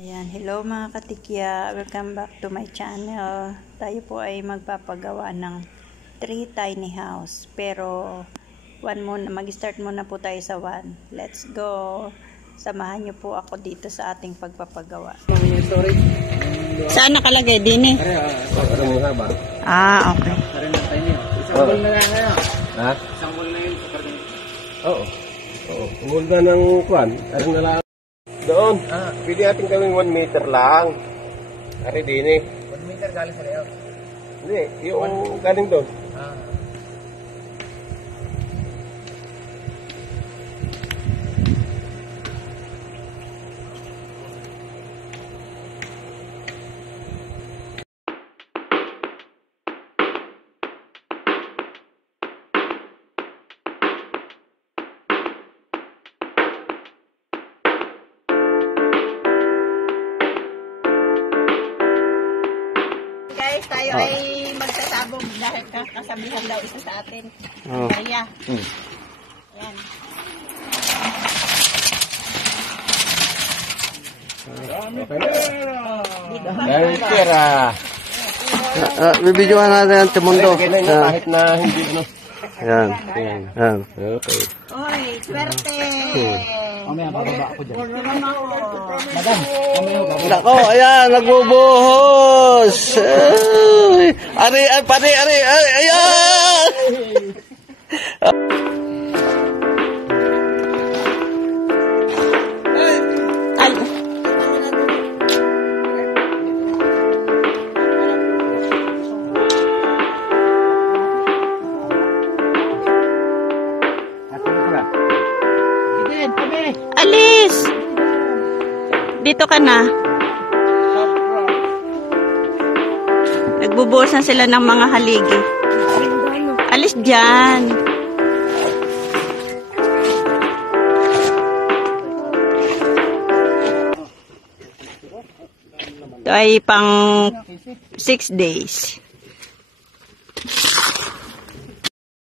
Ayan, hello mga katikya, welcome back to my channel. Tayo po ay magpapagawa ng 3 tiny house, pero mag-start muna po tayo sa 1. Let's go! Samahan niyo po ako dito sa ating pagpapagawa. Saan nakalagay? Dini? Ah, okay. Isang wall na lang ngayon. Ha? Isang wall na yun. Oo. Wall na ng kwan. Arin na lang. Doon. Pili natin gawing 1 meter lang. Ari din eh. 1 meter galing sa layout? Hindi. Yung galing doon. Guys, tayo ay magsasabog dahil kasabihan daw isa sa atin. Maria. Ayan. Bibidyohan natin ang Tumundo. Kahit na hindi ano. Ayan. Ayan. Okay. Oy, swerte! Mamaya bababa ako dyan. Nako, ayan, nagbubuhos. Ari, ayan! Alis! Dito ka na. Nagbubuhos na sila ng mga haligi. Alis dyan. Ito ay pang 6 days.